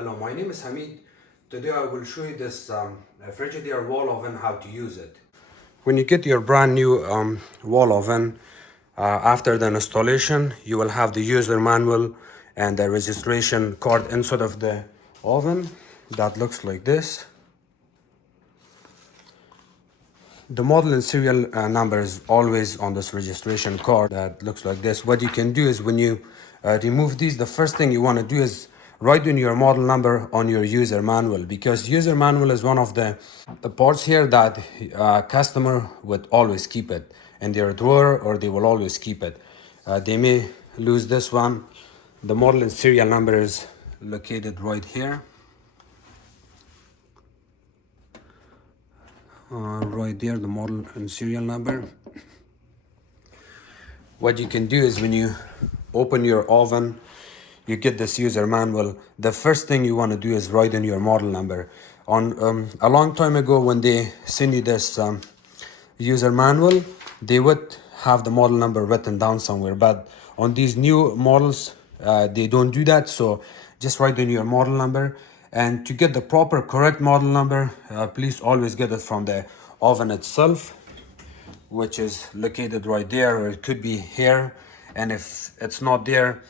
Hello, my name is Hamid. Today I will show you this Frigidare wall oven, how to use it. When you get your brand new wall oven, after the installation, you will have the user manual and the registration card inside of the oven. That looks like this. The model and serial number is always on this registration card. That looks like this. What you can do is when you remove these, the first thing you want to do is write in your model number on your user manual, because user manual is one of the parts here that customer would always keep it in their drawer, or they will always keep it. They may lose this one. The model and serial number is located right here. Right there, the model and serial number. What you can do is when you open your oven, you get this user manual. The first thing you want to do is write in your model number. On a long time ago, when they send you this user manual, they would have the model number written down somewhere, but on these new models, they don't do that. So just write in your model number. And to get the proper correct model number, please always get it from the oven itself, which is located right there, or it could be here. And if it's not there,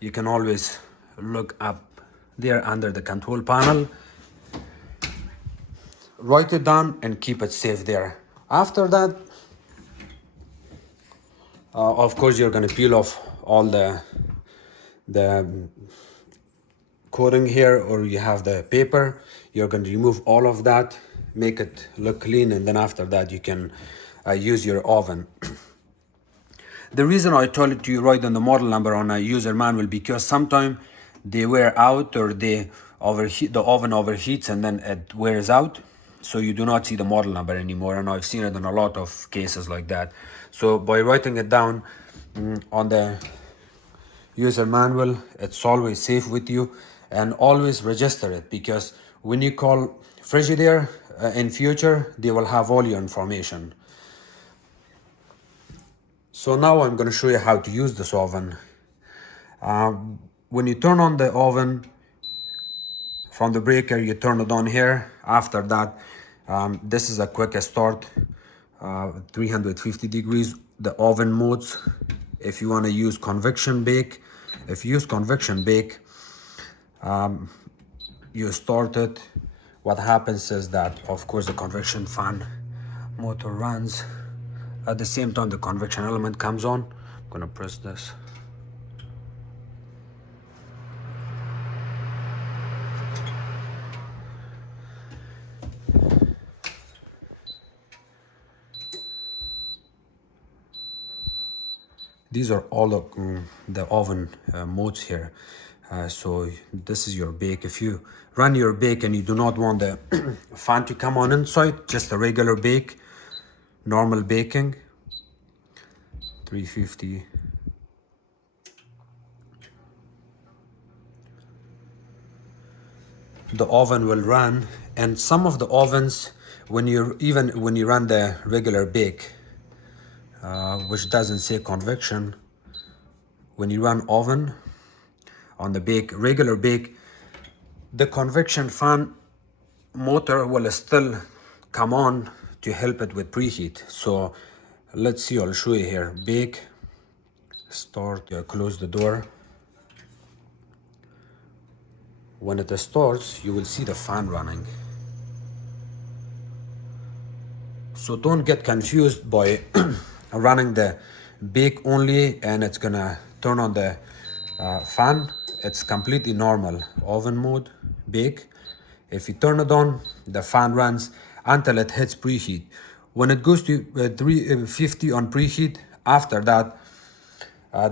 you can always look up there under the control panel. Write it down and keep it safe there. After that, of course, you're going to peel off all the coating here, or you have the paper. You're going to remove all of that, make it look clean, and then after that you can use your oven. The reason I told you write on the model number on a user manual, because sometimes they wear out, or they overheat, the oven overheats and then it wears out, so you do not see the model number anymore. And I've seen it in a lot of cases like that. So by writing it down on the user manual, it's always safe with you. And always register it, because when you call Frigidare in future, they will have all your information. So now I'm going to show you how to use this oven. When you turn on the oven from the breaker, you turn it on here. After that, this is a quick start, 350 degrees, the oven modes. If you want to use convection bake, if you use convection bake, you start it. What happens is that, of course, the convection fan motor runs. At the same time, the convection element comes on. I'm gonna press this. These are all the oven modes here. So this is your bake. If you run your bake and you do not want the fan to come on inside, just a regular bake, normal baking, 350. The oven will run. And some of the ovens, when you run the regular bake, which doesn't say convection, when you run oven on the regular bake, the convection fan motor will still come on to help it with preheat. So let's see, I'll show you here. Bake, start, close the door. When it starts, you will see the fan running. So don't get confused by running the bake only and it's gonna turn on the fan. It's completely normal. Oven mode, bake. If you turn it on, the fan runs until it hits preheat. When it goes to 350 on preheat, after that,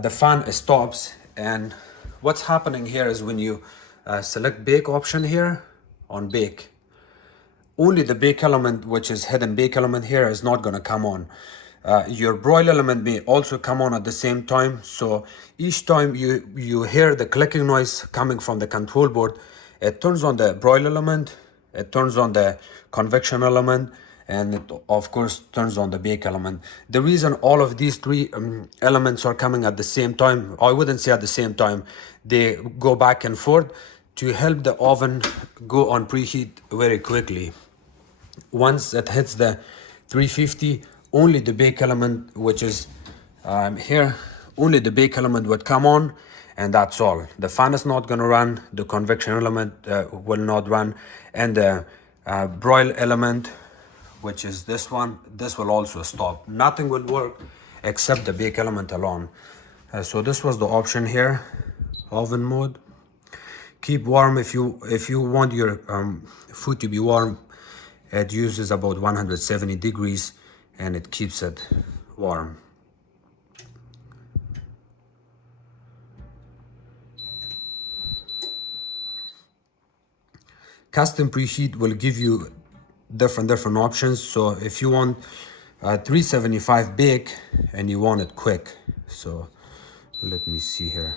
the fan stops. And what's happening here is when you select bake option here on bake, only the bake element, which is hidden bake element here, is not going to come on. Your broil element may also come on at the same time. So each time you hear the clicking noise coming from the control board, it turns on the broil element, it turns on the convection element, and it of course turns on the bake element. The reason all of these three elements are coming at the same time, I wouldn't say at the same time, they go back and forth. to help the oven go on preheat very quickly. Once it hits the 350, only the bake element, which is here, only the bake element would come on, and that's all. The fan is not going to run, the convection element will not run, and the broil element, which is this one, this will also stop. Nothing will work except the bake element alone. So this was the option here, oven mode. Keep warm. If you want your food to be warm, it uses about 170 degrees and it keeps it warm. Custom preheat will give you different options. So if you want 375 bake and you want it quick, so let me see here.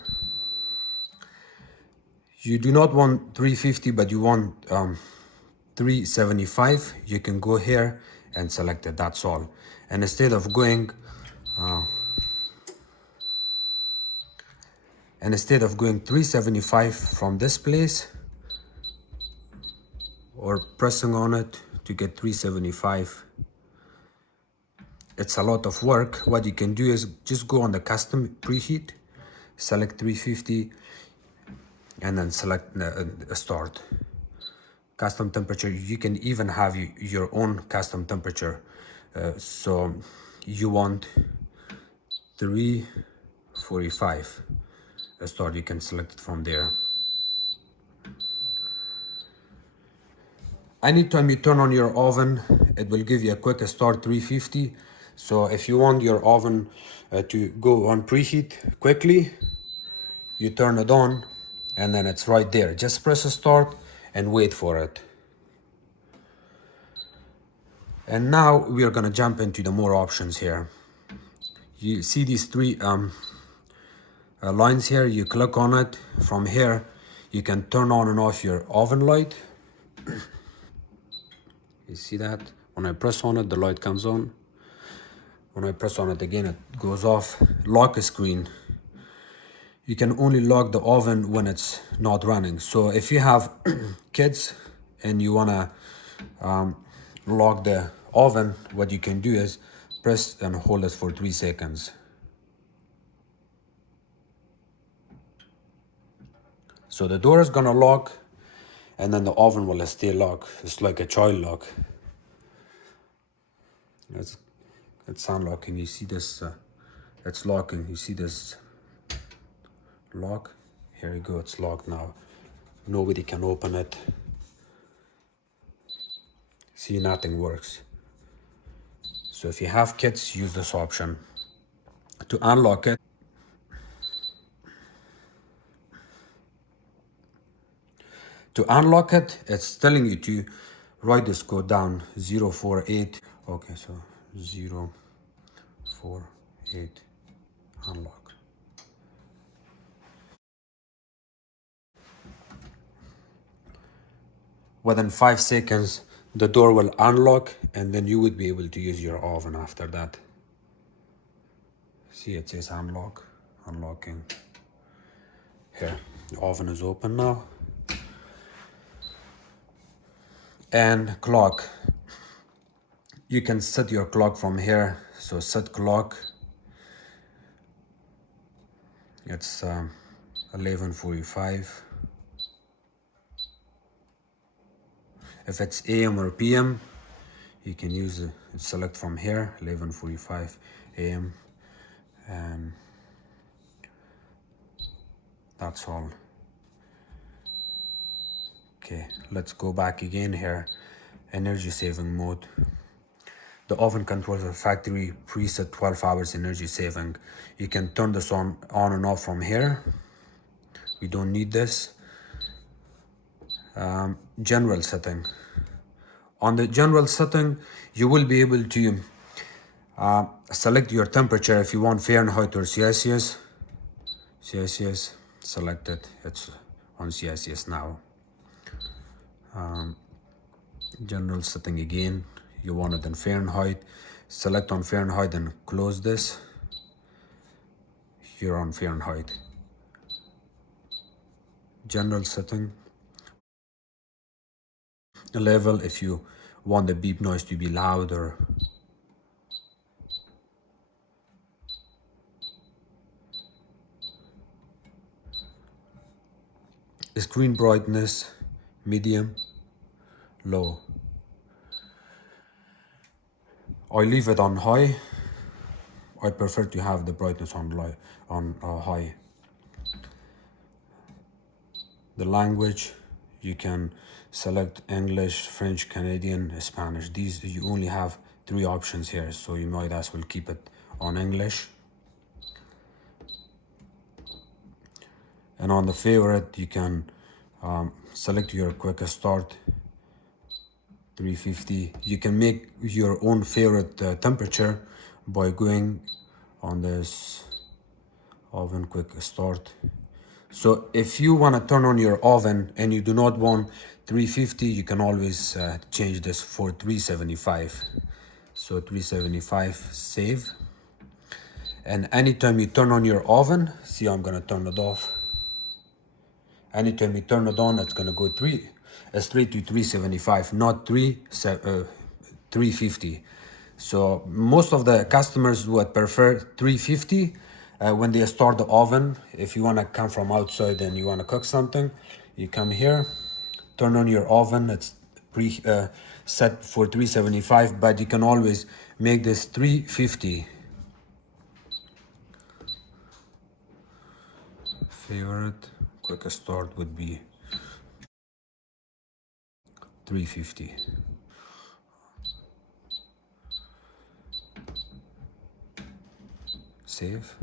You do not want 350, but you want 375, you can go here and select it, that's all. And instead of going 375 from this place or pressing on it to get 375, it's a lot of work. What you can do is just go on the custom preheat, select 350 and then select start. Custom temperature, you can even have your own custom temperature. So you want 345 start, you can select it from there. Anytime you turn on your oven, it will give you a quick start 350. So if you want your oven to go on preheat quickly, you turn it on and then it's right there. Just press start and wait for it. And now we are gonna jump into the more options here. You see these three lines here, you click on it. From here, you can turn on and off your oven light. You see that? When I press on it, the light comes on. When I press on it again, it goes off. Lock screen. You can only lock the oven when it's not running. So if you have kids and you wanna lock the oven, what you can do is press and hold it for 3 seconds. So the door is gonna lock and then the oven will stay locked. It's like a child lock. It's unlocking. You see this, it's locking. You see this lock? Here you go, it's locked now. Nobody can open it. See, nothing works. So if you have kids, use this option. To unlock it, it's telling you to write this code down, 048. Okay, so 048 unlock. Within 5 seconds, the door will unlock and then you would be able to use your oven after that. See, it says unlocking. Here, the oven is open now. And clock. You can set your clock from here. So set clock. It's 11:45. If it's AM or PM, you can use it. Select from here, 11:45 AM, and that's all. Okay, let's go back again here. Energy saving mode. The oven controls a factory preset 12 hours energy saving. You can turn this on and off from here. We don't need this. General setting. On the general setting, you will be able to select your temperature if you want Fahrenheit or Celsius. Celsius, select it. It's on Celsius now. General setting again. You want it in Fahrenheit. Select on Fahrenheit and close this. You're on Fahrenheit. General setting. level if you want the beep noise to be louder. Screen brightness, medium, low. I leave it on high. I prefer to have the brightness on high. The language, you can select English, French, Canadian, Spanish. These, you only have 3 options here, so you might as well keep it on English. And on the favorite, you can select your quick start, 350. You can make your own favorite temperature by going on this oven quick start. So if you want to turn on your oven and you do not want 350, you can always change this for 375. So 375, save. And anytime you turn on your oven, see, I'm gonna turn it off. Anytime you turn it on, it's gonna go straight to 375, not 350. So most of the customers would prefer 350 when they start the oven. If you want to come from outside and you want to cook something, you come here, turn on your oven. It's set for 375, but you can always make this 350. Favorite quick start would be 350. Save.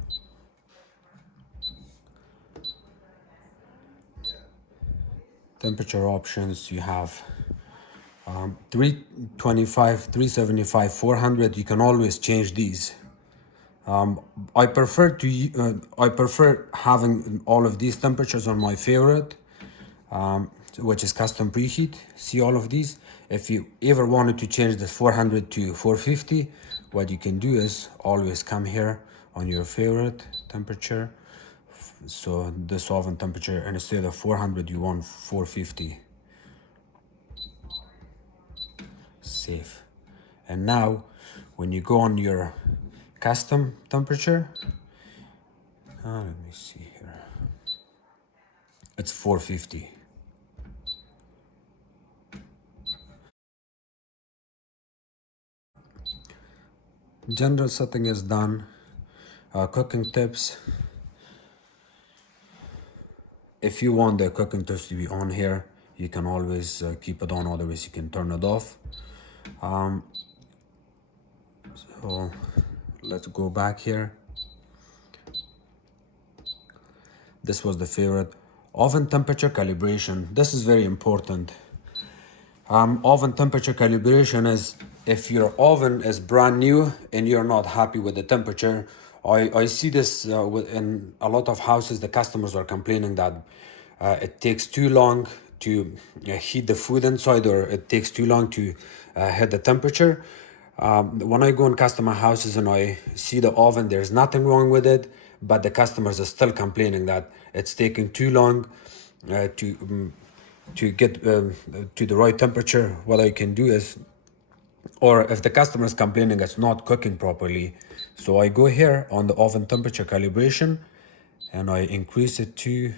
Temperature options, you have 325, 375, 400. You can always change these. I prefer having all of these temperatures on my favorite, which is custom preheat. See all of these. If you ever wanted to change the 400 to 450, what you can do is always come here on your favorite temperature. So this oven temperature, and instead of 400, you want 450. Save. And now, when you go on your custom temperature, let me see here. It's 450. General setting is done. Cooking tips. If you want the cooking tips to be on here, you can always keep it on, otherwise you can turn it off. So let's go back here. This was the favorite. Oven temperature calibration. This is very important. Oven temperature calibration is if your oven is brand new and you're not happy with the temperature. I see this in a lot of houses. The customers are complaining that it takes too long to heat the food inside, or it takes too long to hit the temperature. When I go in customer houses and I see the oven, there's nothing wrong with it, but the customers are still complaining that it's taking too long to get to the right temperature. What I can do is, or if the customer is complaining it's not cooking properly, so I go here on the oven temperature calibration and I increase it to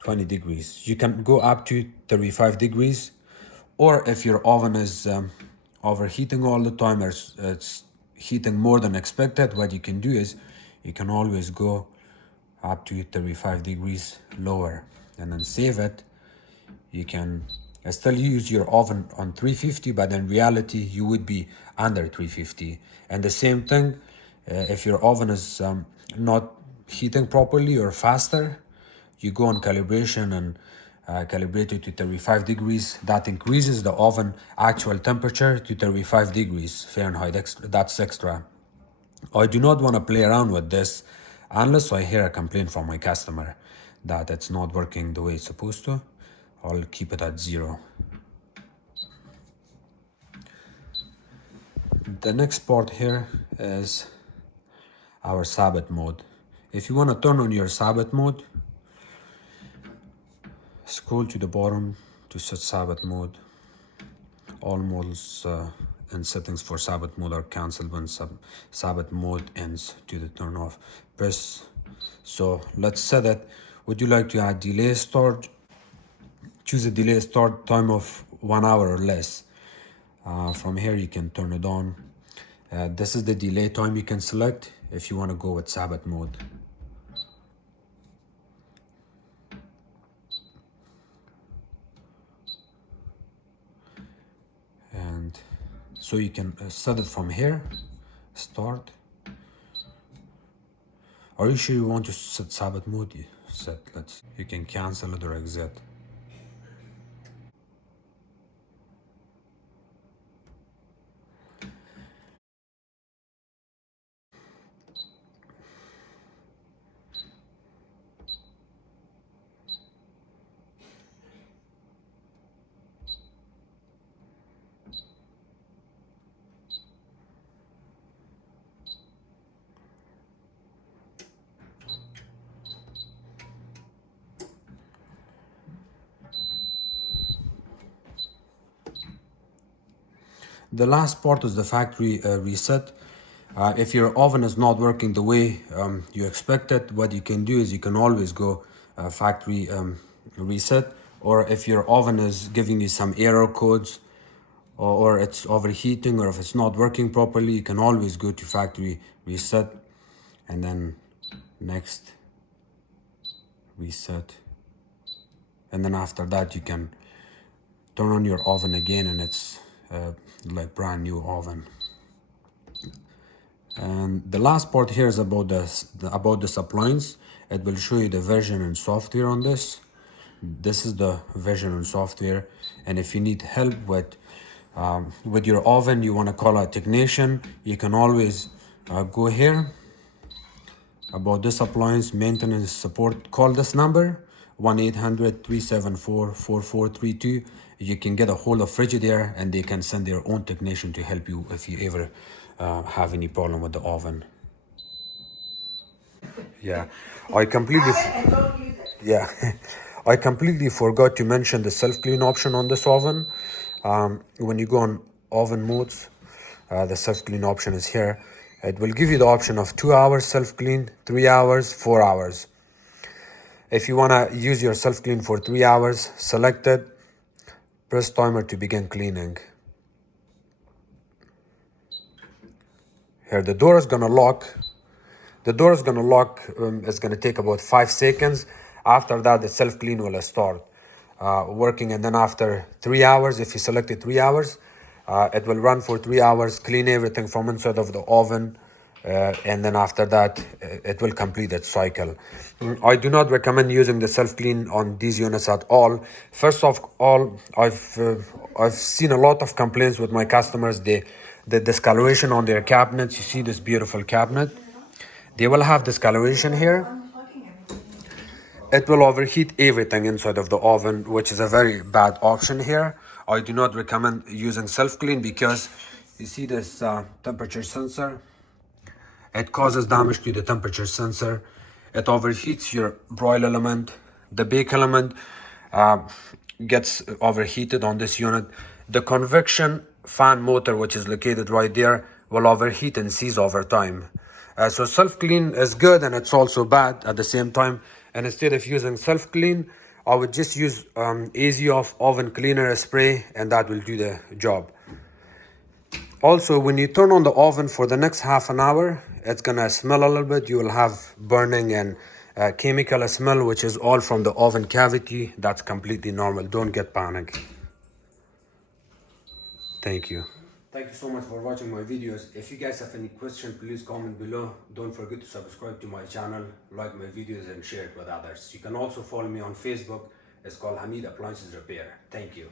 20 degrees. You can go up to 35 degrees, or if your oven is overheating all the time, or it's heating more than expected, what you can do is you can always go up to 35 degrees lower and then save it. You can still use your oven on 350, but in reality you would be under 350. And the same thing, if your oven is not heating properly or faster, you go on calibration and calibrate it to 35 degrees. That increases the oven actual temperature to 35 degrees Fahrenheit. That's extra. I do not want to play around with this unless I hear a complaint from my customer that it's not working the way it's supposed to. I'll keep it at 0. The next part here is our Sabbath mode. If you want to turn on your Sabbath mode, scroll to the bottom to set Sabbath mode. all modes and settings for Sabbath mode are cancelled when Sabbath mode ends to the turn off. Press. So let's set it. Would you like to add delay start? Choose a delay start time of 1 hour or less. From here you can turn it on. This is the delay time you can select if you want to go with Sabbath mode. And so you can set it from here. Start. Are you sure you want to set Sabbath mode? You can cancel it or exit. The last part is the factory reset. If your oven is not working the way you expected, what you can do is you can always go factory reset. Or if your oven is giving you some error codes, or it's overheating, or if it's not working properly, you can always go to factory reset and then next reset. And then after that you can turn on your oven again and it's like brand new oven. And the last part here is about this appliance. It will show you the version and software on this. This is the version and software. And if you need help with your oven, you want to call a technician, you can always go here about this appliance maintenance support. Call this number 1-800-374-4432. You can get a hold of Frigidare and they can send their own technician to help you if you ever have any problem with the oven. Yeah, I completely yeah I completely forgot to mention the self-clean option on this oven. When you go on oven modes, the self-clean option is here. It will give you the option of 2 hours self-clean, 3 hours, 4 hours. If you want to use your self-clean for 3 hours, select it, press timer to begin cleaning. Here the door is gonna lock. The door is gonna lock, it's gonna take about 5 seconds. After that the self-clean will start working, and then after 3 hours, if you selected 3 hours, it will run for 3 hours, clean everything from inside of the oven, and then after that it will complete its cycle. I do not recommend using the self-clean on these units at all. First of all, I've seen a lot of complaints with my customers. The discoloration on their cabinets. You see this beautiful cabinet, they will have discoloration here. It will overheat everything inside of the oven, which is a very bad option here. I do not recommend using self-clean because you see this temperature sensor. It causes damage to the temperature sensor. It overheats your broil element. The bake element gets overheated on this unit. The convection fan motor, which is located right there, will overheat and seize over time. So self-clean is good and it's also bad at the same time. And instead of using self-clean, I would just use Easy Off oven cleaner spray, and that will do the job. Also, when you turn on the oven for the next half an hour, it's gonna smell a little bit. You will have burning and chemical smell, which is all from the oven cavity. That's completely normal. Don't get panic. Thank you. Thank you so much for watching my videos. If you guys have any questions, please comment below. Don't forget to subscribe to my channel, like my videos, and share it with others. You can also follow me on Facebook. It's called Hamid Appliances Repair. Thank you.